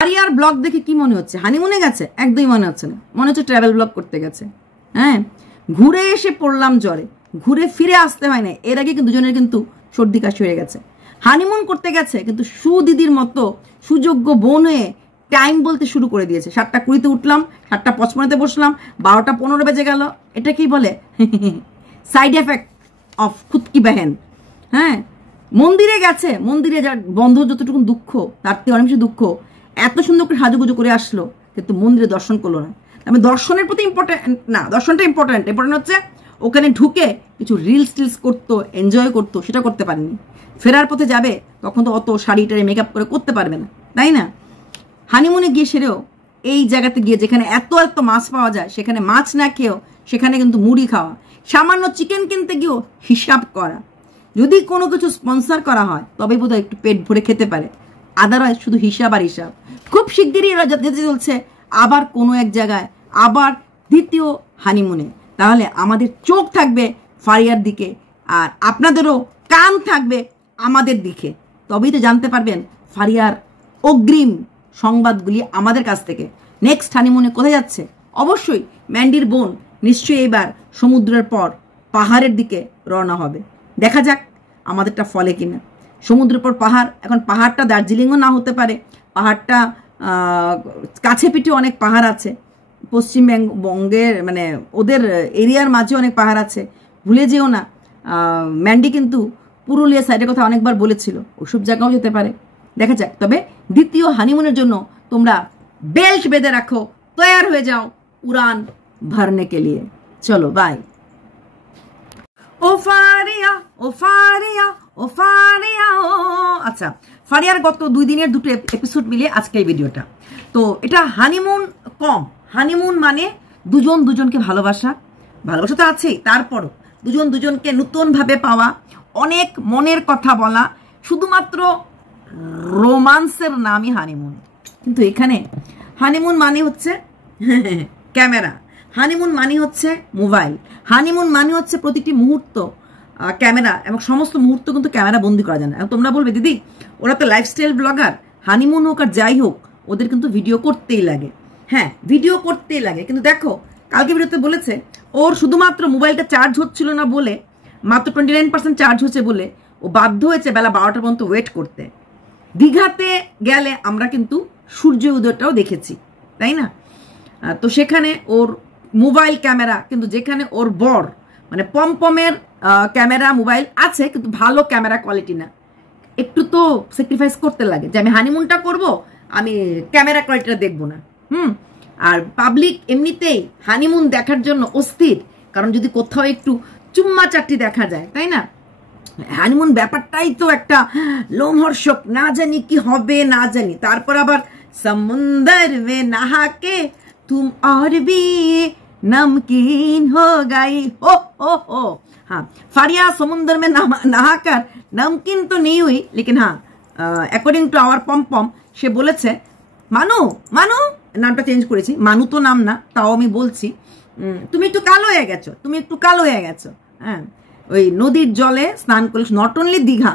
ফারিয়ার ব্লগ দেখে কি মনে হচ্ছে? হানিমুনে গেছে? একদমই মনে হচ্ছে না, মনে হচ্ছে ট্রাভেল ব্লগ করতে গেছে। হ্যাঁ, ঘুরে এসে পড়লাম জ্বরে, ঘুরে ফিরে আসতে হয় না। এর আগে কিন্তু দুজনের কিন্তু সর্দি কাশি হয়ে গেছে। হানিমুন করতে গেছে কিন্তু সুদিদির মতো সুযোগ্য বোন হয়ে টাইম বলতে শুরু করে দিয়েছে। 7:20 উঠলাম, 7:55 বসলাম, 12:15 বেজে গেল। এটা কি বলে? সাইড এফেক্ট অফ খুদকি বেহেন। হ্যাঁ, মন্দিরে গেছে, মন্দিরে যার বন্ধ যতটুকু দুঃখ তার থেকে অনেক বেশি দুঃখ। এত সুন্দর করে সাজুগুজু করে আসলো কিন্তু মন্দিরে দর্শন করলো না। আমি দর্শনের প্রতি ইম্পর্টেন্ট না, দর্শনটা ইম্পর্টেন্ট হচ্ছে ওখানে ঢুকে কিছু রিলস টিলস করতো, এনজয় করতো, সেটা করতে পারেনি। ফেরার পথে যাবে তখন তো অত শাড়িটারে মেকআপ করে করতে পারবে না, তাই না? হানিমুনে গিয়ে সেরেও এই জায়গাতে গিয়ে যেখানে এত এত মাছ পাওয়া যায় সেখানে মাছ না খেয়েও সেখানে কিন্তু মুড়ি খাওয়া, সামান্য চিকেন কিনতে গিয়েও হিসাব করা। যদি কোনো কিছু স্পন্সর করা হয় তবে বোধহয় একটু পেট ভরে খেতে পারে, আদারওয়াইজ শুধু হিসাব আর হিসাব। খুব শিগগিরই এরা যেতে চলছে আবার কোনো এক জায়গায়, আবার দ্বিতীয় হানিমুনে। তাহলে আমাদের চোখ থাকবে ফারিয়ার দিকে আর আপনাদেরও কান থাকবে আমাদের দিকে, তবেই তো জানতে পারবেন ফারিয়ার অগ্রিম সংবাদগুলি আমাদের কাছ থেকে। নেক্সট হানিমুনে কোথায় যাচ্ছে? অবশ্যই ম্যান্ডির বোন নিশ্চয়ই এবার সমুদ্রের পর পাহাড়ের দিকে রওনা হবে। দেখা যাক আমাদেরটা ফলে কিনা। সমুদ্রের পর পাহাড়, এখন পাহাড়টা দার্জিলিংও না হতে পারে, পাহাড়টা কাছে পিঠে অনেক পাহাড় আছে পশ্চিমবঙ্গের, মানে ওদের এরিয়ার মাঝে অনেক পাহাড় আছে। ভুলে যেও না, ম্যান্ডি কিন্তু পুরুলিয়া সাইডের কথা অনেকবার বলেছিল, ওসব জায়গাও যেতে পারে। দেখা যাক। তবে দ্বিতীয় হানিমুনের জন্য তোমরা বেল্ট বেঁধে রাখো, তৈয়ার হয়ে যাও উড়ান ভরনে কে লিয়ে। চলো বাই। ও ফারিয়া, ও ফারিয়া, ও ফারিয়া। ও আচ্ছা, ফারিয়ার গত 2 দিনের দুটো এপিসোড মিলিয়ে আজকে এই ভিডিওটা। তো এটা হানিমুন কম, হানিমুন মানে দুজন দুজনকে ভালোবাসা, ভালোবাসা তো আছেই, তারপরও দুজন দুজনকে নতুনভাবে পাওয়া, অনেক মনের কথা বলা, শুধুমাত্র রোমান্সের নামই হানিমুন। কিন্তু এখানে হানিমুন মানে হচ্ছে ক্যামেরা, হানিমুন মানে হচ্ছে মোবাইল, হানিমুন মানে হচ্ছে প্রতিটি মুহূর্ত ক্যামেরা, এবং সমস্ত মুহূর্ত কিন্তু ক্যামেরা বন্দি করা যায় না। তোমরা বলবে দিদি ওরা তো লাইফস্টাইল ব্লগার, হানিমুন হোক আর যাই হোক ওদের কিন্তু ভিডিও করতেই লাগে। হ্যাঁ, ভিডিও করতেই লাগে, কিন্তু দেখো কালকে ভিডিওতে বলেছে ওর শুধুমাত্র মোবাইলটা চার্জ হচ্ছিল না বলে, মাত্র 29% চার্জ হচ্ছে বলে ও বাধ্য হয়েছে বেলা 12টা পর্যন্ত ওয়েট করতে। দীঘাতে গেলে আমরা কিন্তু সূর্য উদয়টাও দেখেছি, তাই না? তো সেখানে ওর মোবাইল ক্যামেরা, কিন্তু যেখানে ওর বর মানে পমপমের ক্যামেরা মোবাইল আছে কিন্তু ভালো ক্যামেরা কোয়ালিটি না, একটু তো স্যাক্রিফাইস করতে লাগে যে আমি হানিমুনটা করব, আমি ক্যামেরা কোয়ালিটিটা দেখবো না। আর পাবলিক এমনিতেই হানিমুন দেখার জন্য অস্থির, কারণ যদি কোথাও একটু চুম্মা চাটি দেখা যায়, তাই না? হানিমুন ব্যাপারটাই তো একটা লোমহর্ষক, না জানি কি হবে না জানি। তারপর আবার সমুন্দর মে নাহাকে তুম और भी नमकीन हो गई हो हो। हाँ, फारिया समुद्र में नहाकर नमकीन तो नहीं हुई, लेकिन हाँ अकॉर्डिंग टू आवर पम সে বলেছে মানু, মানু নামটা চেঞ্জ করেছি, মানু তো নাম না, তাও আমি বলছি তুমি একটু কালো হয়ে গেছো, তুমি একটু কালো হয়ে গেছো। হ্যাঁ, ওই নদীর জলে স্নান করলে, নট অনলি দীঘা,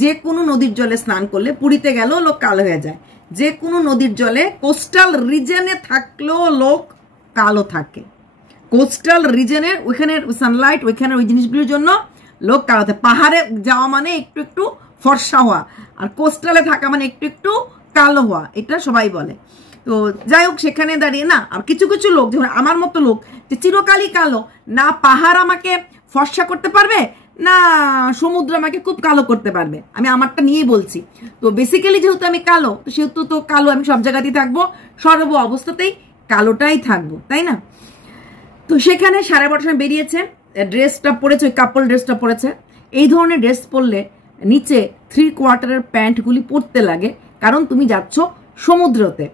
যে কোনো নদীর জলে স্নান করলে, পুরীতে গেলেও লোক কালো হয়ে যায়, যে কোনো নদীর জলে কোস্টাল রিজনে থাকলেও লোক কালো থাকে। কোস্টাল রিজনের ওইখানের সানলাইট, ওইখানের ওই জিনিসগুলোর জন্য লোক কালো থাকে। পাহাড়ে যাওয়া মানে একটু একটু ফর্সা হওয়া, আর কোস্টালে থাকা মানে একটু একটু কালো হওয়া, এটা সবাই বলে। তো যাই হোক, সেখানে দাঁড়িয়ে না, আর কিছু কিছু লোক যেমন আমার মতো লোক যে চিরকালই কালো, না পাহাড় আমাকে ফর্সা করতে পারবে না সমুদ্র আমাকে খুব কালো করতে পারবে, আমি আমারটা নিয়েই বলছি। তো বেসিক্যালি যেহেতু আমি কালো, তো সেহেতু তো কালো আমি সব জায়গাতেই থাকবো, সর্ব অবস্থাতেই কালোটাই থাকবো, তাই না? তো সেখানে 12:30 বেরিয়েছে, ড্রেসটা পরেছে, ওই কাপল ড্রেসটা পরেছে। এই ধরনের ড্রেস পরলে নিচে 3/4 প্যান্টগুলি পরতে লাগে, কারণ তুমি যাচ্ছ সমুদ্রতে,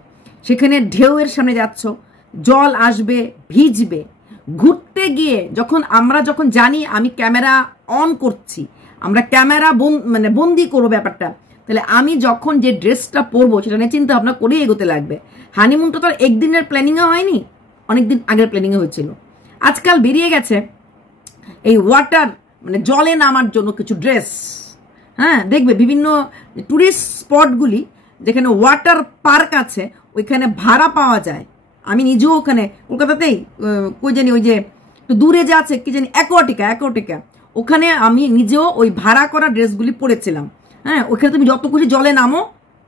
সেখানে ঢেউয়ের সামনে যাচ্ছ, জল আসবে, ভিজবে। ঘুরতে গিয়ে আমরা যখন জানি আমি ক্যামেরা অন করছি, আমরা ক্যামেরা মানে বন্দি করবো ব্যাপারটা, তাহলে আমি যখন যে ড্রেসটা পরবো সেটা নিয়ে চিন্তা ভাবনা করেই এগোতে লাগবে। হানিমুনটা তো আর একদিনের প্ল্যানিংয়ে হয়নি, অনেকদিন আগের প্ল্যানিংয়ে হয়েছিল। আজকাল বেরিয়ে গেছে এই ওয়াটার মানে জলে নামার জন্য কিছু ড্রেস। হ্যাঁ, দেখবে বিভিন্ন টুরিস্ট স্পটগুলি যেখানে ওয়াটার পার্ক আছে ওইখানে ভাড়া পাওয়া যায়। আমি নিজেও ওখানে কলকাতাতেই কই জানি ওই যে দূরে যে আছে কি জানি অ্যাকোয়াটিকা ওখানে আমি নিজেও ওই ভাড়া করা ড্রেসগুলি পরেছিলাম। হ্যাঁ, ওইখানে তুমি যত খুশি জলে নামো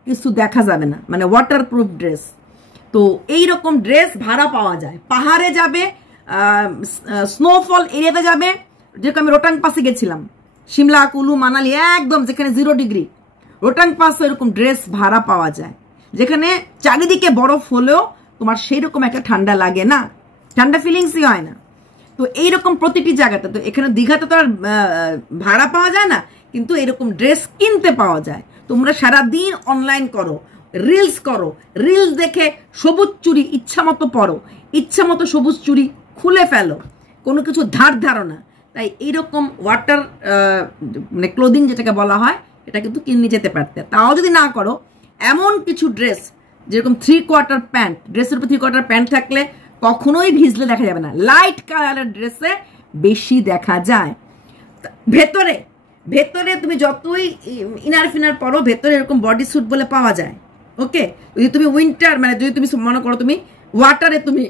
কিছু দেখা যাবে না, মানে ওয়াটার প্রুফ ড্রেস। তো এইরকম ড্রেস ভাড়া পাওয়া যায়। পাহাড়ে যাবে, স্নোফল এরিয়াতে যাবে, যেরকম আমি রোটাং পাসে গেছিলাম, সিমলা, কুলু, মানালি, একদম যেখানে 0 ডিগ্রি, রোটাং পাসে এরকম ড্রেস ভাড়া পাওয়া যায়, যেখানে চারিদিকে বরফ হলেও তোমার সেই রকম একটা ঠান্ডা লাগে না, ঠান্ডা ফিলিংসই হয় না। তো এইরকম প্রতিটি জায়গাতে, তো এখানে দীঘাতে তো আর ভাড়া পাওয়া যায় না, কিন্তু এরকম ড্রেস কিনতে পাওয়া যায়। তোমরা সারাদিন অনলাইন করো, রিলস করো, রিলস দেখে সবুজ চুড়ি ইচ্ছা মতো পরো, ইচ্ছা মতো সবুজ চুড়ি খুলে ফেলো, কোনো কিছু ধারণা। তাই এইরকম ওয়াটার মানে ক্লোদিং যেটাকে বলা হয় এটা কিন্তু কিনে যেতে পারতে। তাও যদি না করো, এমন কিছু ড্রেস যেরকম 3/4 প্যান্ট, ড্রেসের উপর 3/4 প্যান্ট থাকলে কখনোই ভিজলে দেখা যাবে না। লাইট কালারের ড্রেসে বেশি দেখা যায়। ভেতরে ভেতরে তুমি যতই ইনার ফিনার পরো, ভেতরে এরকম বডি স্যুট বলে পাওয়া যায়। ওকে, যদি তুমি উইন্টার মানে যদি তুমি মনে করো তুমি ওয়াটারে তুমি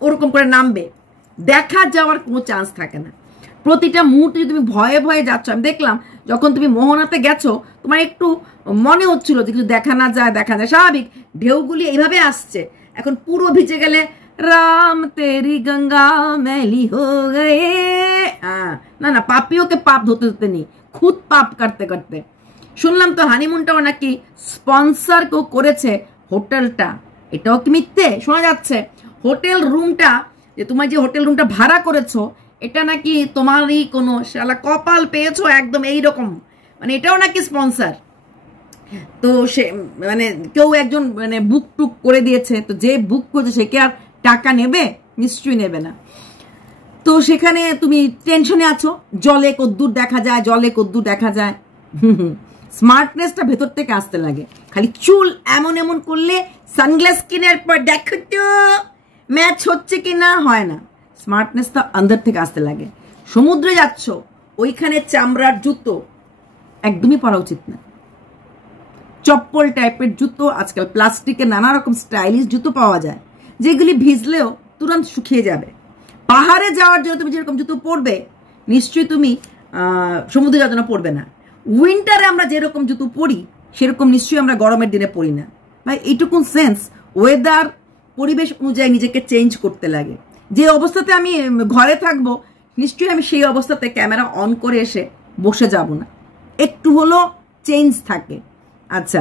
ওরকম করে নামবে, দেখা যাওয়ার কোনো চান্স থাকে না। প্রতিটা মুহূর্তে তুমি ভয়ে ভয়ে যাচ্ছ। আমি দেখলাম যখন তুমি মোহনাতে গেছো, তোমার একটু মনে হচ্ছিল যে কিছু দেখা না যায়, স্বাভাবিক, ঢেউগুলি এইভাবে আসছে। এখন পুরো ভিজে গেলে রাম তেরি গঙ্গা मैली हो गए, না পাপিও কে পাপ ধরতে ধরতে নেই, খুদ পাপ করতে করতে। শুনলাম তো হানিমুনটাও নাকি স্পন্সর কেউ করেছে হোটেলটা, এটাও কি মিথ্যে শোনা যাচ্ছে? হোটেল রুমটা, যে তোমার যে হোটেল রুমটা ভাড়া করেছো, এটা নাকি তোমারই কোনো শালা কপাল পেয়েছো একদম এইরকম, মানে এটাও নাকি স্পন্সর। তো সে মানে কেউ একজন মানে বুক টুক করে দিয়েছে, তো যে বুক করেছে সে কি আর টাকা নেবে? নিশ্চয়ই নেবে না। তো সেখানে তুমি টেনশনে আছো, জলে কদ্দূর দেখা যায়। স্মার্টনেসটা ভেতর থেকে আসতে লাগে। খালি চুল এমন এমন করলে, সানগ্লাস কেনার পর দেখো তো ম্যাচ হচ্ছে কি না, হয় না। স্মার্টনেসটা আন্দর থেকে আসতে লাগে। সমুদ্রে যাচ্ছ, ওইখানে চামড়ার জুতো একদমই পরা উচিত না। চপ্পল টাইপের জুতো, আজকাল প্লাস্টিকের নানা রকম স্টাইলিশ জুতো পাওয়া যায়, যেগুলি ভিজলেও তুরন্ত শুকিয়ে যাবে। পাহাড়ে যাওয়ার জন্য তুমি যেরকম জুতো পরবে, নিশ্চয়ই তুমি সমুদ্রে যাওয়ার জন্য পরবে না। উইন্টারে আমরা যেরকম জুতো পরি, সেরকম নিশ্চয়ই আমরা গরমের দিনে পরি না। ভাই, এইটুকুন সেন্স, ওয়েদার পরিবেশ অনুযায়ী নিজেকে চেঞ্জ করতে লাগে। যে অবস্থাতে আমি ঘরে থাকবো, নিশ্চয়ই আমি সেই অবস্থাতে ক্যামেরা অন করে এসে বসে যাব না, একটু হলো চেঞ্জ থাকে। আচ্ছা,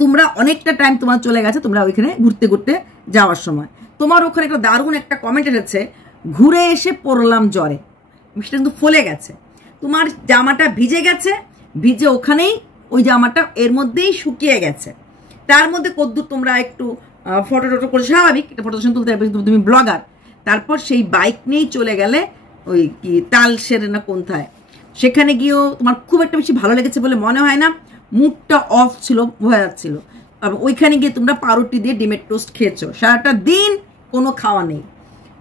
তোমরা অনেকটা টাইম তোমার চলে গেছে, তোমরা ওইখানে ঘুরতে ঘুরতে যাওয়ার সময় তোমার ওখানে একটা দারুণ একটা কমেন্ট এসেছে, ঘুরে এসে পড়লাম জ্বরে। সেটা কিন্তু ফলে গেছে, তোমার জামাটা ভিজে গেছে, ভিজে ওখানেই ওই জামাটা এর মধ্যেই শুকিয়ে গেছে। তার মধ্যে কদ্দূর তোমরা একটু ফটো টটো করে, স্বাভাবিক একটা ফটো তুলতে হবে, তুমি ব্লগার। তারপর সেই বাইক নিয়েই চলে গেলে ওই কি তালসের না কোনথায়, সেখানে গিয়েও তোমার খুব একটা বেশি ভালো লেগেছে বলে মনে হয় না, মুডটা অফ ছিল, বোঝা যাচ্ছিল। ওইখানে গিয়ে তোমরা পাউরুটি দিয়ে ডিমের টোস্ট খেয়েছো, সারাটা দিন কোনো খাওয়া নেই।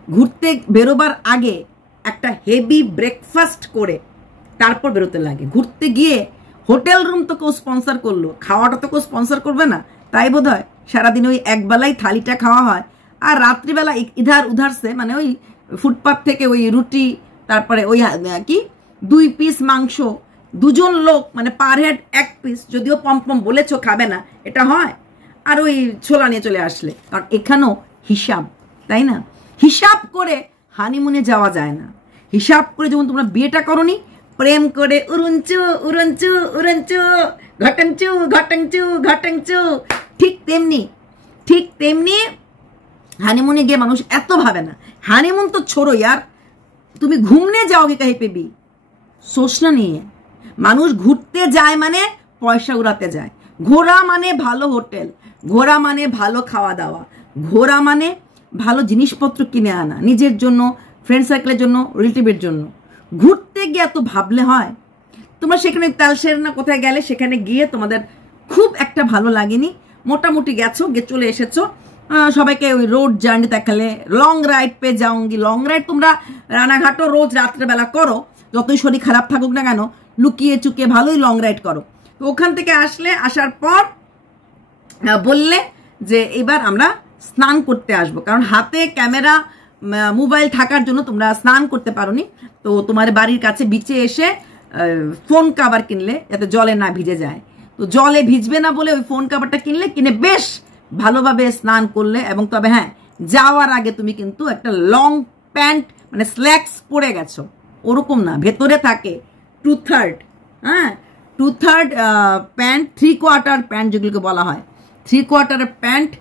ঘুরতে বেরোবার আগে একটা হেভি ব্রেকফাস্ট করে তারপর বেরোতে লাগে। ঘুরতে গিয়ে হোটেল রুম তো কেউ স্পন্সর করলো, খাওয়াটা তো কেউ স্পন্সর করবে না, তাই বোধ হয় সারাদিন ওই একবেলাই থালিটা খাওয়া হয়। আর রাত্রিবেলা ইধার উধারসে, মানে ওই ফুটপাথ থেকে ওই রুটি, তারপরে ওই কি 2 পিস মাংস, 2 জন লোক মানে পার হেড 1 পিস, যদিও পম বলেছো খাবে না, এটা হয়। আর ওই ছোলা নিয়ে চলে আসলে, কারণ এখানেও হিসাব, তাই না? হিসাব করে হানিমুনে যাওয়া যায় না। হিসাব করে যেমন তোমরা বিয়েটা করনি, প্রেম করে উড়ুঞ্চু উড়ুঞ্চু উড়ুঞ্চু ঘটংচু ঘটংচু ঘটংচু, ঠিক তেমনি হানিমুনে গিয়ে মানুষ এত ভাবে না। হানিমুন তো ছোড়ো यार, তুমি ঘুমনে যাওগে কাহি পে ভি, সোচনা নিয়ে। মানুষ ঘুরতে যায় মানে পয়সা উড়াতে যায়। ঘোরা মানে ভালো হোটেল, ঘোরা মানে ভালো খাওয়া দাওয়া, ঘোরা মানে ভালো জিনিসপত্র কিনে আনা, নিজের জন্য, ফ্রেন্ড সার্কেলের জন্য, রিলেটিভের জন্য। ঘুরতে গিয়ে এত ভাবলে হয়? তোমরা সেখানে তালসের না কোথায় গেলে, সেখানে গিয়ে তোমাদের খুব একটা ভালো লাগেনি, মোটামুটি গেছো, গিয়ে চলে এসেছো, সবাইকে ওই রোড জার্নি দেখালে, লং রাইড পে যাওঙ্গি। লং রাইড তোমরা রানাঘাটও রোজ রাত্রেবেলা করো, যতই শরীর খারাপ থাকুক না কেন, লুকিয়ে চুকিয়ে ভালোই লং রাইড করো। তো ওখান থেকে আসার পর বললে যে এবার আমরা স্নান করতে আসবো, কারণ হাতে ক্যামেরা মোবাইল থাকার জন্য তোমরা স্নান করতে পারোনি। তো তোমার বাড়ির কাছে বিচে এসে ফোন কাভার কিনলে যাতে জলে না ভিজে যায়। তো জলে ভিজবে না বলে ওই ফোন কাভারটা কিনে বেশ ভালোভাবে স্নান করলে। এবং তবে হ্যাঁ, যাওয়ার আগে তুমি কিন্তু একটা লং প্যান্ট মানে স্ল্যাক্স পরে গেছো, ওরকম না, ভেতরে থাকে 2/3, হ্যাঁ 2/3 প্যান্ট, 3/4 প্যান্ট যেগুলোকে বলা হয়। 3/4 প্যান্ট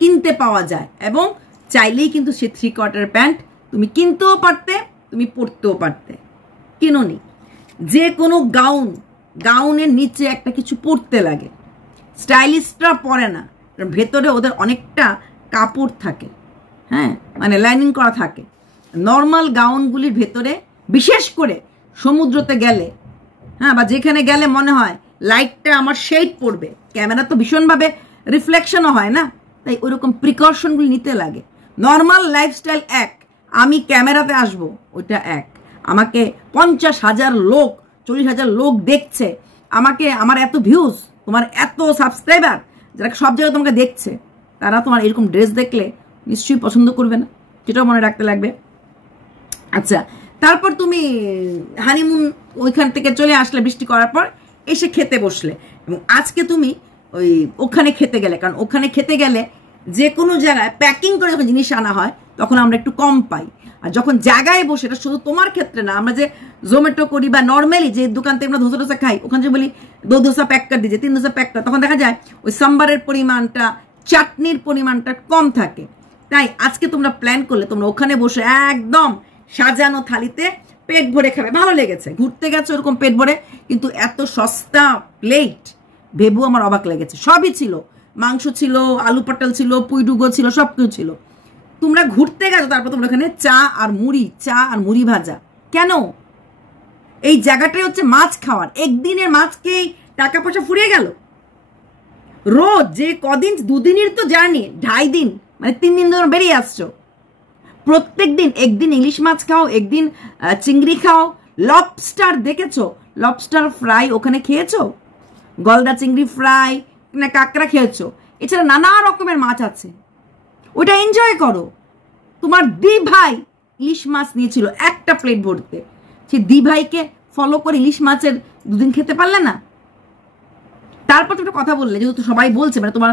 কিনতে পাওয়া যায় এবং চাইলেই কিন্তু সে 3/4 প্যান্ট তুমি কিনতেও পারতে, তুমি পরতেও পারতে। কিনোনি। যে কোনো গাউনের নিচে একটা কিছু পরতে লাগে, স্টাইলিস্টরা পরে না, ভেতরে ওদের অনেকটা কাপড় থাকে, হ্যাঁ মানে লাইনিং করা থাকে। নর্মাল গাউনগুলির ভেতরে, বিশেষ করে সমুদ্রতে গেলে, হ্যাঁ বা যেখানে গেলে মনে হয় লাইটটা আমার শেড পড়বে, ক্যামেরা তো ভীষণভাবে রিফ্লেকশনও হয় না, তাই ওইরকম প্রিকশনগুলি নিতে লাগে। নর্মাল লাইফস্টাইল এক, আমি ক্যামেরাতে আসবো ওইটা এক, আমাকে 50,000 লোক 40,000 লোক দেখছে, আমাকে, আমার এত ভিউজ, তোমার এত সাবস্ক্রাইবার যারা সব জায়গায় তোমাকে দেখছে, তারা তোমার এরকম ড্রেস দেখলে নিশ্চয়ই পছন্দ করবে না, সেটাও মনে রাখতে লাগবে। আচ্ছা, তারপর তুমি হানিমুন ওইখান থেকে চলে আসলে, বৃষ্টি করার পর এসে খেতে বসলে। এবং আজকে তুমি ওখানে খেতে গেলে, কারণ ওখানে খেতে গেলে যে কোনো জায়গায় প্যাকিং করে যখন জিনিস আনা হয় তখন আমরা একটু কম পাই। আর যখন জায়গায় বসে, এটা শুধু তোমার ক্ষেত্রে না, আমরা যে জোম্যাটো করি বা নর্মালি যে দোকান থেকে আমরা ধোসা খাই, ওখানে যে বলি 2 ধোসা প্যাক করে দিয়েছে, 3 ধোসা প্যাক করে, তখন দেখা যায় ওই সাম্বারের পরিমাণটা, চাটনির পরিমাণটা কম থাকে। তাই আজকে তোমরা প্ল্যান করলে তোমরা ওখানে বসে একদম সাজানো থালিতে পেট ভরে খাবে। ভালো লেগেছে, ঘুরতে গেছে ওরকম পেট ভরে, কিন্তু এত সস্তা প্লেট ভেবু আমার অবাক লেগেছে। সবই ছিল, মাংস ছিল, আলু পটল ছিল, পুইডুগো ছিল, সব কিছু ছিল। তোমরা ঘুরতে গেছো, তারপর তোমরা ওখানে চা আর মুড়ি ভাজা। কেন? এই জায়গাটাই হচ্ছে মাছ খাওয়ার। একদিনের মাছকেই টাকা পয়সা ফুরিয়ে গেল। রোজ যে কদিন, 2 দিনের তো জার্নি, 2.5 দিন মানে 3 দিন ধরে বেরিয়ে আসছো, প্রত্যেক দিন একদিন ইলিশ মাছ খাও, একদিন চিংড়ি খাও, লবস্টার দেখেছো, লবস্টার ফ্রাই ওখানে খেয়েছো, গলদা চিংড়ি ফ্রাই না কাঁকড়া খেয়েছো, এছাড়া নানা রকমের মাছ আছে, ওটা এনজয় করো। তোমার দি ভাই ইলিশ মাছ নিয়েছিল একটা প্লেট ভরতে, সে দি ভাইকে ফলো করে ইলিশ মাছের 2 দিন খেতে পারলে না? তারপর তুমি কথা বললে, যেহেতু সবাই বলছে, মানে তোমার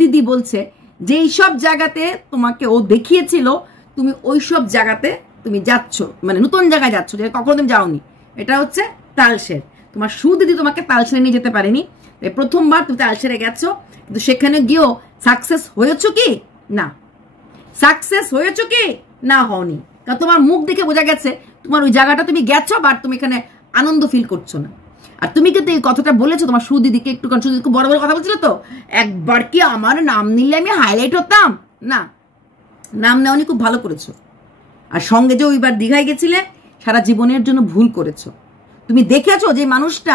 দিদি বলছে যে এইসব জায়গাতে তোমাকে ও দেখিয়েছিল, তুমি ওইসব জায়গাতে তুমি যাচ্ছ, মানে নতুন জায়গায় যাচ্ছ, যে কখনো তুমি যাওনি। এটা হচ্ছে তালশের। তোমার দিদি তোমাকে তালশেরে নিয়ে যেতে পারেনি, তাই প্রথমবার তুমি তালশেরে গেছো, কিন্তু সেখানে গিয়েও সাকসেস হয়েছো কি না, সাকসেস হয়েছো কি না হওনি, কারণ তোমার মুখ দেখে বোঝা গেছে তোমার ওই জায়গাটা তুমি গেছো, বাট তুমি এখানে আনন্দ ফিল করছো না। আর তুমি কিন্তু এই কথাটা বলেছো তোমার সুদিদিকে, একটু কারণ সুদিদি খুব বড় বড় কথা বলছিল, তো একবার কি আমার নাম নিলে আমি হাইলাইট হতাম না, নাম নেওয়ানি, খুব ভালো করেছো। আর সঙ্গে যে ওইবার দীঘায় গেছিলে, সারা জীবনের জন্য ভুল করেছো। তুমি দেখেছো যে মানুষটা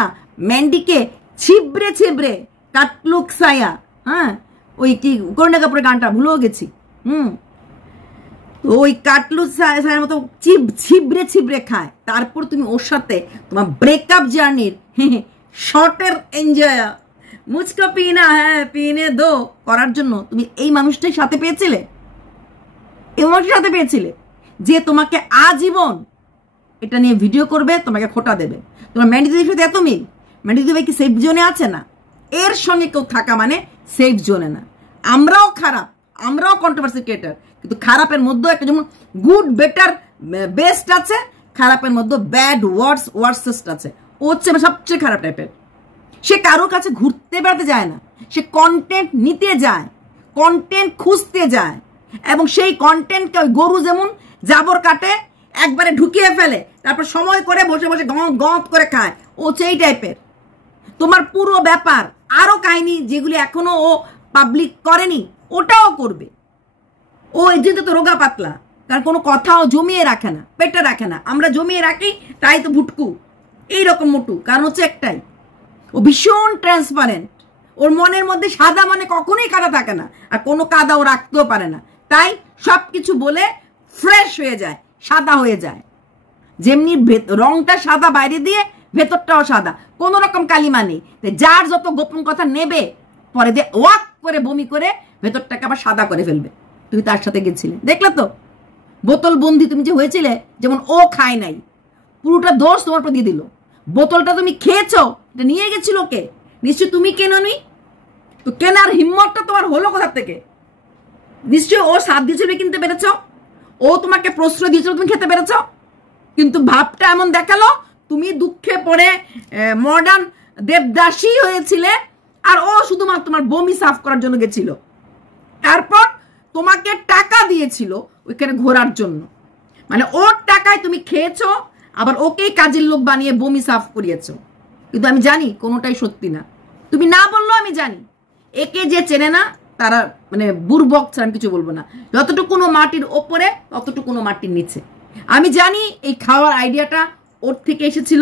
ম্যান্ডিকে ছিবড়ে কাটলুক সায়া, হ্যাঁ ওই কি করুণা কাপুরের গানটা ভুলেও গেছি, ওই কাটলু সায়ার মতো ছিবড়ে খায়। তারপর তুমি ওর সাথে তোমার ব্রেকআপ জার্নির শর্টের এনজয়, মুচকা পিনা হ্যাঁ পিনে দো করার জন্য তুমি এই মানুষটাই সাথে পেয়েছিলে, এই মানুষটার সাথে পেয়েছিলে যে তোমাকে আজীবন এটা নিয়ে ভিডিও করবে, তোমাকে খোটা দেবে। তোমার ম্যান্ডি দিদির সাথে এত মিল, ম্যান্ডি দিদি কি সেফ জোনে আছে না? এর সঙ্গে কেউ থাকা মানে সেফ জোনে না। আমরাও খারাপ, আমরাও কন্ট্রোভার্সি ক্রিয়েটার, কিন্তু খারাপের মধ্যে একটা যেমন গুড বেটার বেস্ট আছে, খারাপের মধ্যে ব্যাড ওয়ার্সেস্ট আছে। ও হচ্ছে সবচেয়ে খারাপ টাইপের। সে কারোর কাছে ঘুরতে বেড়াতে যায় না, সে কন্টেন্ট নিতে যায়, কন্টেন্ট খুঁজতে যায়, এবং সেই কন্টেন্টকে ওই গরু যেমন জাবর কাটে একবারে ঢুকিয়ে ফেলে, তারপর সময় করে বসে বসে গঁত করে খায়, ও সেই টাইপের। তোমার পুরো ব্যাপার আরো কাহিনী যেগুলি এখনো ও পাবলিক করেনি, ওটাও করবে। ও এই জন্য তো রোগা পাতলা, কারণ কোনো কথাও জমিয়ে রাখে না, পেটে রাখে না। আমরা জমিয়ে রাখি, তাই তো ভুটকু এইরকম মোটু। কারণ হচ্ছে একটাই, ও ভীষণ ট্রান্সপারেন্ট। ওর মনের মধ্যে সাদা মানে কখনোই কাদা থাকে না, আর কোনো কাদা ও রাখতেও পারে না, তাই সব কিছু বলে ফ্রেশ হয়ে যায়, সাদা হয়ে যায়। যেমনি রংটা সাদা বাইরে দিয়ে, ভেতরটাও সাদা, কোনো রকম কালিমা নেই। যার যত গোপন কথা নেবে পরে দিয়ে ওয়াক করে বমি করে ভেতরটাকে আবার সাদা করে ফেলবে। তুমি তার সাথে গেছিলে, দেখলে তো বোতল বন্দি তুমি যে হয়েছিলে, যেমন ও খায় নাই, পুরোটা দোষ তোমার উপর দিয়ে দিল। বোতলটা তুমি খেয়েছো, এটা নিয়ে গেছিল কে? নিশ্চয় তুমি কেননি। তো কেনার হিম্মতটা তোমার হলো কোথা থেকে? নিশ্চয় ও সাথ দিয়েছিল কিনতে পেরেছ, ও তোমাকে প্রশ্রয় দিয়েছিল, তুমি খেতে পেরেছ। কিন্তু ভাবটা এমন দেখালো তুমি দুঃখে পড়ে মডার্ন দেবদাসী হয়েছিলে, আর ও শুধুমাত্র তোমার বমি সাফ করার জন্য গেছিল। তারপর তোমাকে টাকা দিয়েছিল ওইখানে ঘোরার জন্য, মানে ওর টাকায় তুমি খেয়েছো, আবার ওকেই কাজের লোক বানিয়ে বমি সাফ করিয়েছো। কিন্তু আমি জানি কোনোটাই সত্যি না, তুমি না বললেও আমি জানি। একে যে চেনে না তারা মানে বুর্বক ছাড়া আমি কিছু বলবো না। যতটুকুনো মাটির ওপরে ততটুকুনো মাটির নিচে। আমি জানি এই খাওয়ার আইডিয়াটা ওর থেকে এসেছিল।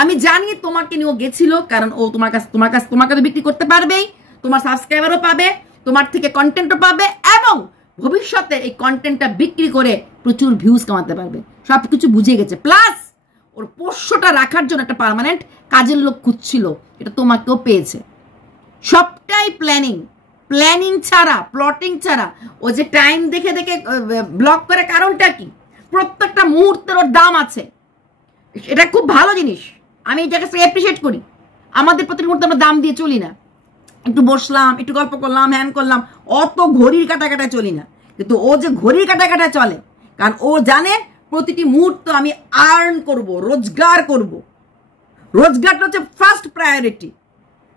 আমি জানি তোমাকে নিয়ে ও গেছিল, কারণ ও তোমাকে তো বিক্রি করতে পারবেই, তোমার সাবস্ক্রাইবারও পাবে, তোমার থেকে কন্টেন্টও পাবে, এবং ভবিষ্যতে এই কন্টেন্টটা বিক্রি করে প্রচুর ভিউজ কামাতে পারবে। সব কিছু বুঝে গেছে। প্লাস ওর পোষ্যটা রাখার জন্য একটা পার্মানেন্ট কাজের লোক খুঁজছিল, এটা তোমাকেও পেয়েছে। সবটাই প্ল্যানিং ছাড়া, প্লটিং ছাড়া। ও যে টাইম দেখে দেখে ব্লক করে, কারণটা কি? প্রত্যেকটা মুহূর্তের ওর দাম আছে। এটা খুব ভালো জিনিস, আমি এই জায়গাটা অ্যাপ্রিসিয়েট করি। আমাদের প্রত্যেক মুহূর্তে আমরা দাম দিয়ে চলি না, একটু বসলাম, একটু গল্প করলাম, হ্যান করলাম, অত ঘড়ির কাটাকাটায় চলি না। কিন্তু ও যে ঘড়ির কাটাকাটায় চলে, কারণ ও জানে প্রতিটি মুহূর্ত আমি আর্ন করব, রোজগার করব। রোজগারটা হচ্ছে ফার্স্ট প্রায়োরিটি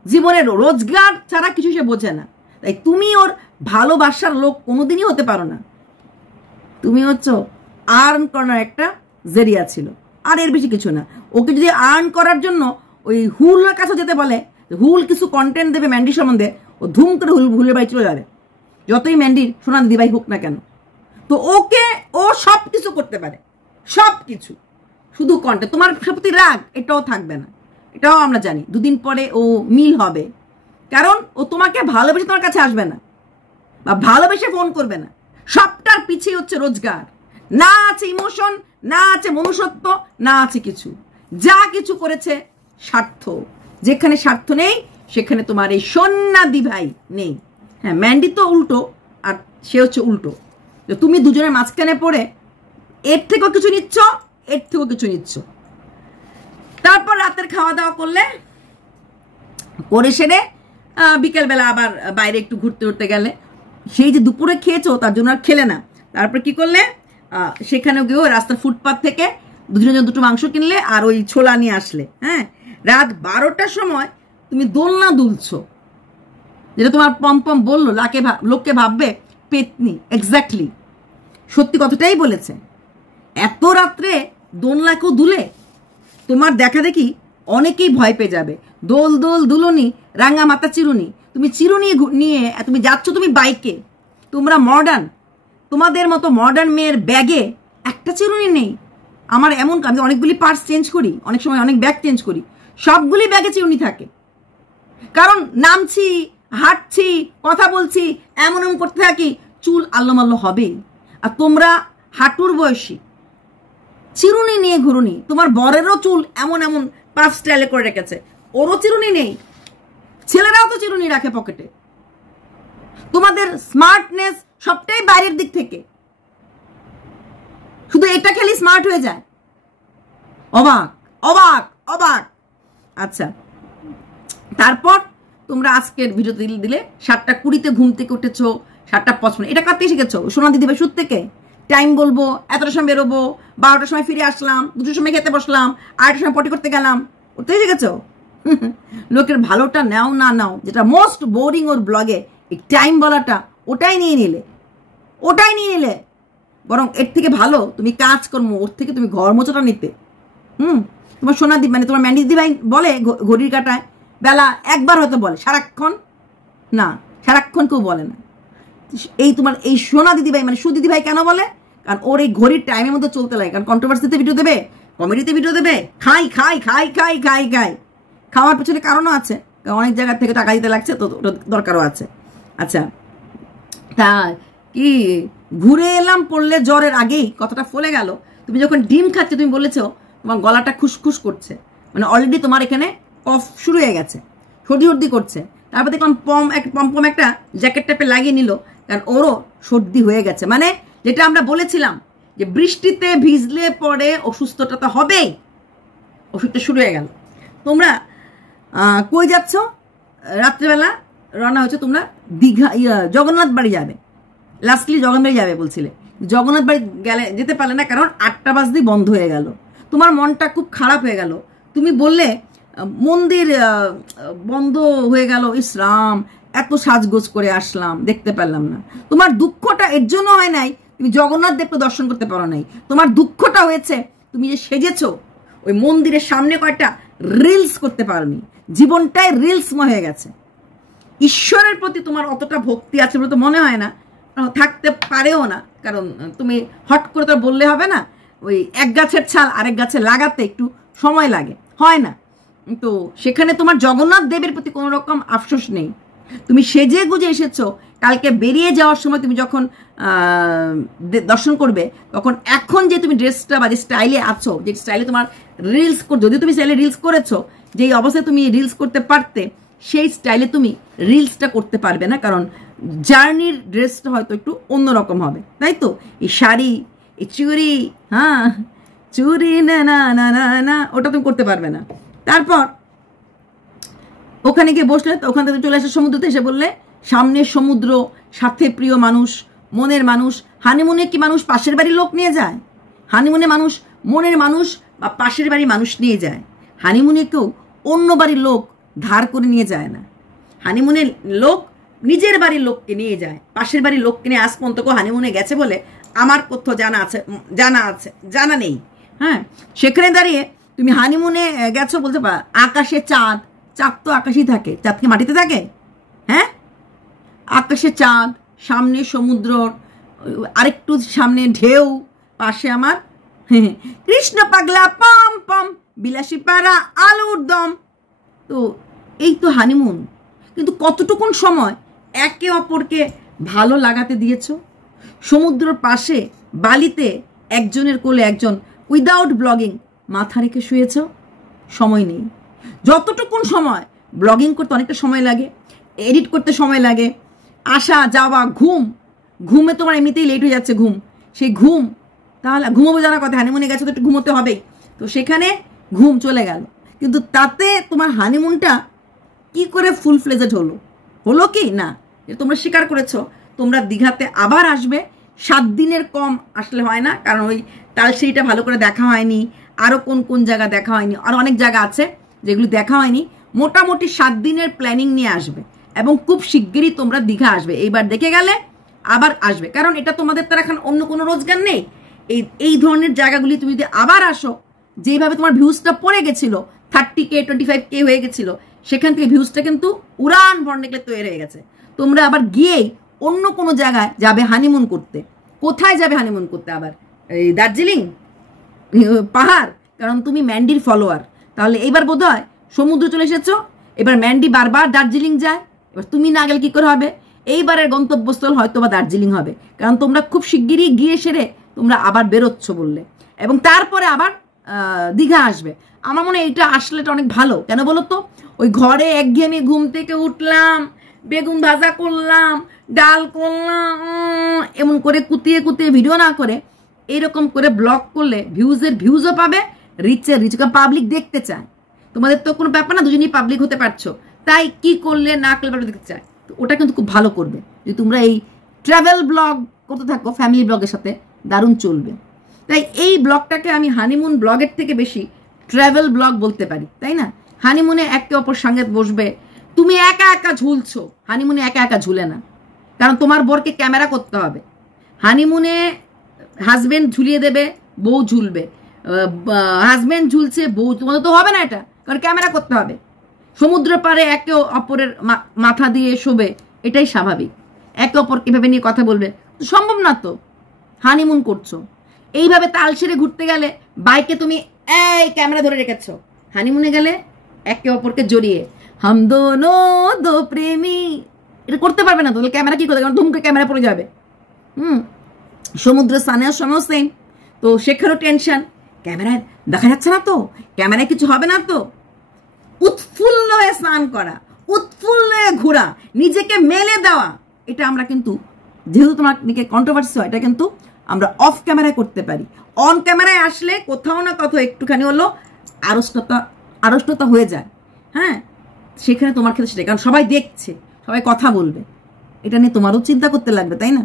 জীবনের। রোজগার ছাড়া কিছু সে বোঝে না। তাই তুমি ওর ভালোবাসার লোক কোনোদিনই হতে পারো না। তুমি হচ্ছে আর্ন করার একটা জেরিয়া ছিল, আর এর বেশি কিছু না। ওকে যদি আর্ন করার জন্য ওই হুলের কাছে যেতে বলে, হুল কিছু কন্টেন্ট দেবে ম্যান্ডি সম্বন্ধে, ও ধুম করে হুলের বাড়ি চলে যাবে, যতই ম্যান্ডির সোনা দিদিভাই হোক না কেন। তো ওকে ও সব কিছু করতে পারে, সব কিছু, শুধু কন্টেন্ট। তোমার প্রতি রাগ এটাও থাকবে না, এটাও আমরা জানি। দুদিন পরে ও মিল হবে, কারণ ও তোমাকে ভালোবেসে তোমার কাছে আসবে না, বা ভালোবেসে ফোন করবে না। সবটার পিছিয়ে হচ্ছে রোজগার। না আছে ইমোশন, না আছে মনুষ্যত্ব, না আছে কিছু। যা কিছু করেছে স্বার্থ। যেখানে স্বার্থ নেই সেখানে তোমার এই সোনাদি ভাই নেই। হ্যাঁ, ম্যান্ডি তো উল্টো, আর সে হচ্ছে উল্টো। তুমি দুজনের মাঝখানে পড়ে এর থেকেও কিছু নিচ্ছ, এর থেকেও কিছু নিচ্ছ। তারপর রাতের খাওয়া দাওয়া করলে, করে সেরে বিকেলবেলা আবার বাইরে একটু ঘুরতে ঘুরতে গেলে। সেই যে দুপুরে খেয়েছো তার জন্য আর খেলে না। তারপর কি করলে, সেখানে গিয়েও রাস্তার ফুটপাথ থেকে দুজনের দুটো মাংস কিনলে, আর ওই ছোলা নিয়ে আসলে। হ্যাঁ, রাত 12টার সময় তুমি দোলনা দুলছো, যেটা তোমার পম্পম বললো লোককে ভাববে পেতনি। এক্স্যাক্টলি সত্যি কথাটাই বলেছে। এত রাত্রে দোলনা কেউ দুলে, তোমার দেখা দেখি অনেকেই ভয় পেয়ে যাবে। দোল দোল দুলনি, রাঙা মাথা চিরুনি। তুমি চিরুনি নিয়ে তুমি যাচ্ছ, তুমি বাইকে। তোমরা মডার্ন, তোমাদের মতো মডার্ন মেয়ের ব্যাগে একটা চিরুনি নেই। আমার এমন, আমি অনেকগুলি পার্টস চেঞ্জ করি, অনেক সময় অনেক ব্যাগ চেঞ্জ করি, সবগুলি ব্যাগে চিরুনি থাকে। কারণ নামছি, হাঁটছি, কথা বলছি, এমন করতে থাকি, চুল আল্লোমাল্লো হবেই। আর তোমরা হাঁটুর বয়সী, চিরুনি নিয়ে ঘুরুনি। তোমার বরেরও চুল এমন এমন পাফ স্টাইলে করে রেখেছে, ওরও চিরুনি নেই। ছেলেরাও তো চিরুনি রাখে পকেটে। তোমাদের স্মার্টনেস সবটাই বাইরের দিক থেকে, শুধু এটা খেলে স্মার্ট হয়ে যায়। অবাক অবাক অবাক। আচ্ছা, তারপর তোমরা আজকের ভিডিও দিলে 7:20 ঘুম থেকে উঠেছো, 7:55। এটা কাটতে শিখেছো সোনা দিদিভাই সুদ থেকে। টাইম বলবো, এতটার সময় বেরোবো, 12টার সময় ফিরে আসলাম, 2টার সময় খেতে বসলাম, 8টার সময় পটি করতে গেলাম, ওটাই শিখেছো। লোকের ভালোটা নাও না নাও, যেটা মোস্ট বোরিং ওর ব্লগে এই টাইম বলাটা, ওটাই নিয়ে নিলে বরং এর থেকে ভালো তুমি কাজকর্ম, ওর থেকে তুমি ঘর মোছাটা নিতে। তোমার সোনা দি মানে তোমার ম্যান্ডি দিদিভাই বলে ঘড়ির কাটায় বেলা একবার হয়তো বলে, সারাক্ষণ না, সারাক্ষণ কেউ বলে না। এই তোমার এই সোনা দিদিভাই মানে সুদিদিভাই কেন বলে? কারণ ওর এই ঘড়ির টাইমের মধ্যে চলতে লাগে। কারণ কন্ট্রোভার্সিতে ভিডিও দেবে, কমেডিতে ভিডিও দেবে, খাই খাই খাই খাই খাই খাই। খাওয়ার পেছনে কারণও আছে, অনেক জায়গার থেকে টাকা দিতে লাগছে, তো ওটা দরকারও আছে। আচ্ছা, তা কি ঘুরে এলাম পড়লে জ্বরের আগেই কথাটা ফলে গেল। তুমি যখন ডিম খাচ্ছ, তুমি বলেছো তোমার গলাটা খুসখুস করছে, মানে অলরেডি তোমার এখানে কফ শুরু হয়ে গেছে, সর্দি সর্দি করছে। তারপর দেখলাম পম একটা জ্যাকেট টাইপে লাগিয়ে নিল, কারণ ওরও সর্দি হয়ে গেছে। মানে যেটা আমরা বলেছিলাম যে বৃষ্টিতে ভিজলে পরে অসুস্থতা তো হবেই, ওষুধটা শুরু হয়ে গেল। তোমরা কই যাচ্ছ? রাত্রেবেলা রওনা হচ্ছে তোমরা দীঘা, জগন্নাথ বাড়ি যাবে। লাস্টলি জগন্নাথ বাড়ি যাবে বলছিলে, জগন্নাথ বাড়ি গেলে যেতে পারলে না, কারণ 8টা বাজতেই বন্ধ হয়ে গেল। তোমার মনটা খুব খারাপ হয়ে গেল। তুমি বললে মন্দির বন্ধ হয়ে গেল, ইসরাম এত সাজগোজ করে আসলাম, দেখতে পারলাম না। তোমার দুঃখটা এর জন্য হয় নাই তুমি জগন্নাথ দেবকে দর্শন করতে পারো নাই, তোমার দুঃখটা হয়েছে তুমি যে সেজেছো ওই মন্দিরের সামনে কয়েকটা রিলস করতে পারোনি, জীবনটাই রিলসময় হয়ে গেছে। ঈশ্বরের প্রতি তোমার অতটা ভক্তি আছে বলে তো মনে হয় না, থাকতে পারেও না, কারণ তুমি হট করে তো বললে হবে না। ওই এক গাছের ছাল আরেক গাছে লাগাতে একটু সময় লাগে, হয় না। তো সেখানে তোমার জগন্নাথ দেবের প্রতি কোনো রকম আফসোস নেই। তুমি সেজে গুজে এসেছো, কালকে বেরিয়ে যাওয়ার সময় তুমি যখন দর্শন করবে তখন এখন যে তুমি ড্রেসটা বা যে স্টাইলে আছো, যে স্টাইলে তোমার রিলস, যদিও তুমি স্টাইলে রিলস করেছো, যেই অবস্থায় তুমি রিলস করতে পারতে সেই স্টাইলে তুমি রিলসটা করতে পারবে না, কারণ জার্নির ড্রেসটা হয়তো একটু অন্যরকম হবে, তাই তো? এই শাড়ি, এই চুড়ি, হ্যাঁ চুড়ি না না না না না, ওটা তুমি করতে পারবে না। তারপর ওখানে গিয়ে বসলে, ওখান থেকে চলে আসে সমুদ্রতে, এসে বললে সামনের সমুদ্র, সাথে প্রিয় মানুষ, মনের মানুষ। হানিমুনে কি মানুষ পাশের বাড়ির লোক নিয়ে যায়? হানিমুনে মানুষ মনের মানুষ বা পাশের বাড়ির মানুষ নিয়ে যায়। হানিমুনে কেউ অন্য বাড়ির লোক ধার করে নিয়ে যায় না। হানিমুনের লোক নিজের বাড়ির লোককে নিয়ে যায়, পাশের বাড়ির লোককে নিয়ে আজ পর্যন্ত কেউ হানিমুনে গেছে বলে আমার কোথাও জানা নেই। হ্যাঁ, সেখানে দাঁড়িয়ে তুমি হানিমুনে গেছো বলতে পারো। আকাশে চাঁদ, চাঁদ তো আকাশেই থাকে, চাঁদ কি মাটিতে থাকে? হ্যাঁ, আকাশে চাঁদ, সামনে সমুদ্র, আরেকটু সামনে ঢেউ, পাশে আমার কৃষ্ণ পাগলা পম পম, বিলাসী পাড়া আলুর দম। তো এই তো হানিমুন। কিন্তু কতটুকুন সময় একে অপরকে ভালো লাগাতে দিয়েছো? সমুদ্রের পাশে বালিতে একজনের কোলে একজন উইদাউট ব্লগিং মাথা রেখে শুয়েছ? সময় নেই। যতটুকুন সময় ব্লগিং করতে অনেকটা সময় লাগে, এডিট করতে সময় লাগে, আসা যাওয়া, ঘুমে তোমার এমনিতেই লেট হয়ে যাচ্ছে ঘুম, সেই ঘুম তাহলে ঘুমোবো জানার কথা, হানিমুনে গেছো তো একটু ঘুমোতে হবেই, তো সেখানে ঘুম চলে গেল। কিন্তু তাতে তোমার হানিমুনটা কি করে ফুল ফ্লেজেড হলো কি না? তোমরা স্বীকার করেছো তোমরা দীঘাতে আবার আসবে। 7 দিনের কম আসলে হয় না, কারণ ওই তালশিটা ভালো করে দেখা হয়নি, আরও কোন জায়গা দেখা হয়নি, আর অনেক জায়গা আছে যেগুলো দেখা হয়নি। মোটামুটি 7 দিনের প্ল্যানিং নিয়ে আসবে এবং খুব শিগগিরই তোমরা দীঘা আসবে। এইবার দেখে গেলে আবার আসবে, কারণ এটা তোমাদের তো এখন অন্য কোনো রোজগার নেই। এই ধরনের জায়গাগুলি তুমি যদি আবার আসো, যেভাবে তোমার ভিউজটা পড়ে গেছিল 30K 25K হয়ে গেছিল, সেখান থেকে ভিউজটা কিন্তু উড়ান বর্ণেকলে তৈরি হয়ে গেছে। তোমরা আবার গিয়েই অন্য কোনো জায়গায় যাবে হানিমুন করতে। কোথায় যাবে হানিমুন করতে? আবার এই দার্জিলিং পাহাড়, কারণ তুমি ম্যান্ডির ফলোয়ার। তাহলে এইবার বোধ হয় সমুদ্র চলে এসেছো, এবার ম্যান্ডি বারবার দার্জিলিং যায়, এবার তুমি না গেলে কি করে হবে? এইবারের গন্তব্যস্থল হয়তো বা দার্জিলিং হবে, কারণ তোমরা খুব শিগগিরই গিয়ে সেরে তোমরা আবার বেরোচ্ছ বললে, এবং তারপরে আবার দীঘা আসবে। আমার মনে হয় এইটা আসলে এটা অনেক ভালো। কেন বলো তো? ওই ঘরে একঘেয়েমি, ঘুম থেকে উঠলাম, বেগুন ভাজা করলাম, ডাল করলাম, এমন করে কুতিয়ে ভিডিও না করে এরকম করে ব্লগ করলে ভিউজও পাবে, রিচের রিচ, কারণ পাবলিক দেখতে চায়। তোমাদের তো কোনো ব্যাপার না, দুজনেই পাবলিক হতে পারছো, তাই কি করলে না করলে দেখতে চায়। তো ওটা কিন্তু খুব ভালো করবে যদি তোমরা এই ট্রাভেল ব্লগ করতে থাকো, ফ্যামিলি ব্লগের সাথে দারুণ চলবে। তাই এই ব্লগটাকে আমি হানিমুন ব্লগের থেকে বেশি ট্রাভেল ব্লগ বলতে পারি, তাই না? হানিমুনে একে অপর সঙ্গে বসবে, তুমি একা একা ঝুলছো, হানিমুনে একা একা ঝুলে না, কারণ তোমার বরকে ক্যামেরা করতে হবে। হানিমুনে হাজবেন্ড ঝুলিয়ে দেবে, বউ ঝুলবে, হাজবেন্ড ঝুলছে, বউ, তোমাদের তো হবে না এটা, কারণ ক্যামেরা করতে হবে। সমুদ্র পাড়ে একে অপরের মাথা দিয়ে শোবে, এটাই স্বাভাবিক। একে অপরকে ভেবে নিয়ে কথা বলবে, সম্ভব না তো। হানিমুন করছো, এইভাবে তাল সেরে ঘুরতে গেলে বাইকে তুমি এই ক্যামেরা ধরে রেখেছো, হানিমুনে গেলে একে অপরকে জড়িয়ে হাম দোনো দো প্রেমী, এটা করতে পারবে না তো। ক্যামেরা কি করবে? কারণ ধুমকে ক্যামেরা পড়ে যাবে। সমুদ্র স্নানের সময় সেম, তো সেখানেও টেনশন, ক্যামেরায় দেখা যাচ্ছে না তো, ক্যামেরায় কিছু হবে না তো। উৎফুল্ল উৎফুল্ল হয়ে স্নান করা, উৎফুল্ল হয়ে ঘোরা, নিজেকে মেলে দেওয়া, এটা আমরা কিন্তু যেহেতু তোমার কন্ট্রোভার্সি হয়, এটা কিন্তু আমরা অফ ক্যামেরায় করতে পারি। অন ক্যামেরায় আসলে কোথাও না কোথাও একটুখানি হলো আড়ষ্টতা হয়ে যায়। হ্যাঁ, সেখানে তোমার ক্ষেত্রে সেটা, কারণ সবাই দেখছে, সবাই কথা বলবে, এটা নিয়ে তোমারও চিন্তা করতে লাগবে, তাই না?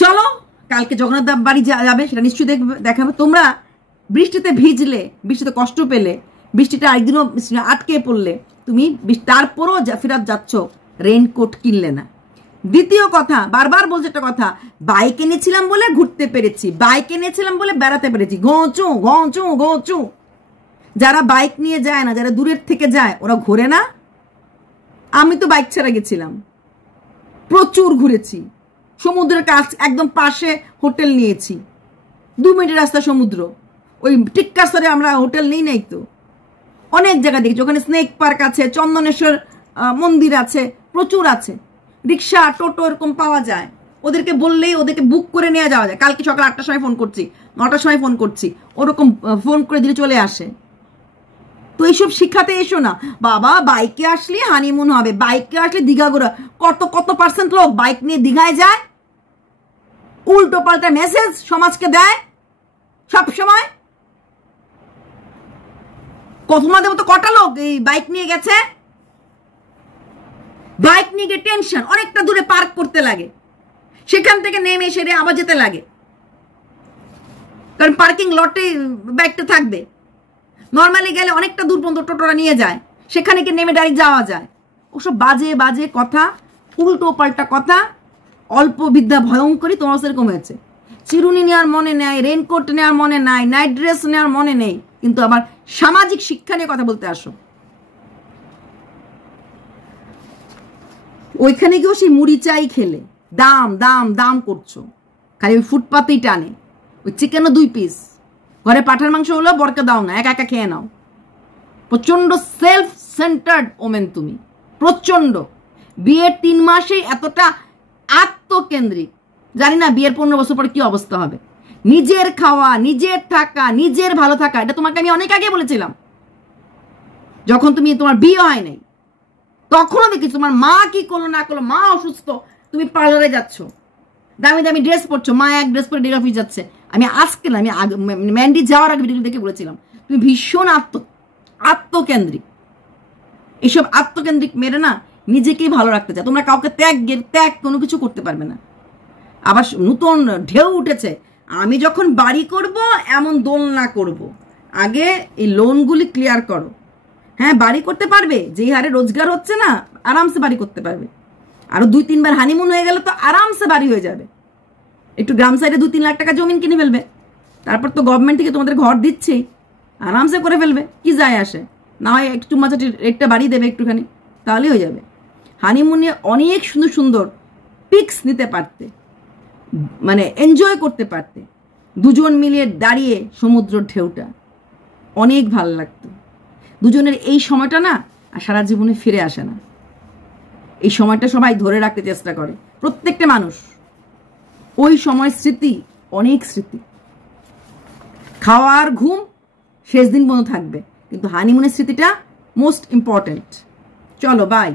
চলো, কালকে জগন্নাথ দেব বাড়ি যাবে, সেটা নিশ্চয়ই দেখাবে। তোমরা বৃষ্টিতে ভিজলে, বৃষ্টিতে কষ্ট পেলে, বৃষ্টিটা একদিনও আটকে পড়লে, তুমি তারপরও ফেরত যাচ্ছ, রেইনকোট কিনলে না। দ্বিতীয় কথা, বারবার বলছে একটা কথা, বাইক এনেছিলাম বলে ঘুরতে পেরেছি, বাইক এনেছিলাম বলে বেড়াতে পেরেছি। ঘোঁচু ঘোঁচু ঘোঁচু। যারা বাইক নিয়ে যায় না, যারা দূরের থেকে যায়, ওরা ঘোরে না? আমি তো বাইক ছাড়া গেছিলাম, প্রচুর ঘুরেছি, সমুদ্রের কাছ একদম পাশে হোটেল নিয়েছি, 2 মিনিটের রাস্তা সমুদ্র। ওই টিক্কাসরে আমরা হোটেল নেই নাই তো, অনেক জায়গা দেখেছি। ওখানে স্নেক পার্ক আছে, চন্দনেশ্বর মন্দির আছে, প্রচুর আছে। রিক্সা, টোটো এরকম পাওয়া যায়, ওদেরকে বললেই ওদেরকে বুক করে নিয়ে যাওয়া যায়। কালকে সকাল 8টার সময় ফোন করছি, 9টার সময় ফোন করছি, ওরকম ফোন করে দিলে চলে আসে। তো এইসব শিখাতে এসো না। বাবা বাইকে আসলে হানিমুন হবে, বাইকে আসলে দীঘা ঘোরা। কত পার্সেন্ট লোক বাইক নিয়ে দীঘায় যায়, উল্টো পাল্টা মেসেজ সমাজকে দেয় সব সময়। তোমাদের মতো কটা লোক এই বাইক নিয়ে গেছে? বাইক নিয়ে গিয়ে টেনশন, অনেকটা দূরে পার্ক করতে লাগে, সেখান থেকে নেমে সেরে আবার যেতে লাগে, কারণ পার্কিং লটে বাইকটা থাকবে। নর্মালি গেলে অনেকটা দূর পর্যন্ত টোটোরা নিয়ে যায়, সেখানে গিয়ে নেমে ডাইরেক্ট যাওয়া যায়। ওসব বাজে বাজে কথা, উল্টো পাল্টা কথা, অল্প বিদ্যা ভয়ঙ্করী। তোমার সেরকম হয়েছে, চিরুনি নেওয়ার মনে নেই, রেইনকোট নেওয়ার মনে নাই, নাইট ড্রেস নেওয়ার মনে নেই, কিন্তু আবার সামাজিক শিক্ষা নিয়ে কথা বলতে আসো। ওইখানে গিয়েও সেই মুড়ি চাই খেলে দাম দাম দাম করছো, খালি ওই ফুটপাতেই টানে। ওই চিকেনও 2 পিস, ঘরে পাঠার মাংস হলেও বরকে দাও না, একা একা খেয়ে নাও। প্রচন্ড সেলফ সেন্টার্ড ওমেন তুমি, প্রচন্ড। বিয়ের 3 মাসেই এতটা আত্মকেন্দ্রিক, জানি না বিয়ের 15 বছর পরে কি অবস্থা হবে। নিজের খাওয়া, নিজের থাকা, নিজের ভালো থাকা, এটা তোমাকে আমি অনেক আগে বলেছিলাম। যখন তোমার বিয়ে হয় নাই, তখনও দেখেছি তোমার মা কি করলো না করলো। মা অসুস্থ, তুমি পার্লারে যাচ্ছ, দামি দামি ড্রেস পরছো, মা এক ড্রেস পরে অফিস যাচ্ছে। আমি আজকে না, আমি ম্যান্ডি যাওয়ার আগে ভিডিও দেখে বলেছিলাম, তুমি ভীষণ আত্মকেন্দ্রিক। এইসব আত্মকেন্দ্রিক মেরে না নিজেকেই ভালো রাখতে চায়। তোমরা কাউকে ত্যাগ কোনো কিছু করতে পারবে না। আবার নতুন ঢেউ উঠেছে, আমি যখন বাড়ি করব এমন দোলনা করব। আগে এই লোনগুলি ক্লিয়ার করো। হ্যাঁ, বাড়ি করতে পারবে, যেই হারে রোজগার হচ্ছে না, আরামসে বাড়ি করতে পারবে। আরো 2-3 বার হানিমুন হয়ে গেলে তো আরামসে বাড়ি হয়ে যাবে। একটু গ্রাম সাইডে 2-3 লাখ টাকা জমিন কিনে ফেলবে, তারপর তো গভর্নমেন্ট থেকে তোমাদের ঘর দিচ্ছেই, আরামসে করে ফেলবে, কি যায় আসে। না হয় একটু চুম্মাচাটি রেটটা বাড়িয়ে দেবে একটুখানি, তাহলেই হয়ে যাবে। হানিমুনে অনেক সুন্দর সুন্দর পিকস নিতে পারতে, মানে এনজয় করতে পারতে, দুজন মিলিয়ে দাঁড়িয়ে সমুদ্রের ঢেউটা অনেক ভালো লাগতো। দুজনের এই সময়টা না আর সারা জীবনে ফিরে আসে না। এই সময়টা সবাই ধরে রাখতে চেষ্টা করে, প্রত্যেকটা মানুষ। ওই সময় স্মৃতি, অনেক স্মৃতি। খাওয়ার ঘুম শেষ দিন পর্যন্ত থাকবে, কিন্তু হানিমুনের স্মৃতিটা মোস্ট ইম্পর্টেন্ট। চলো বাই।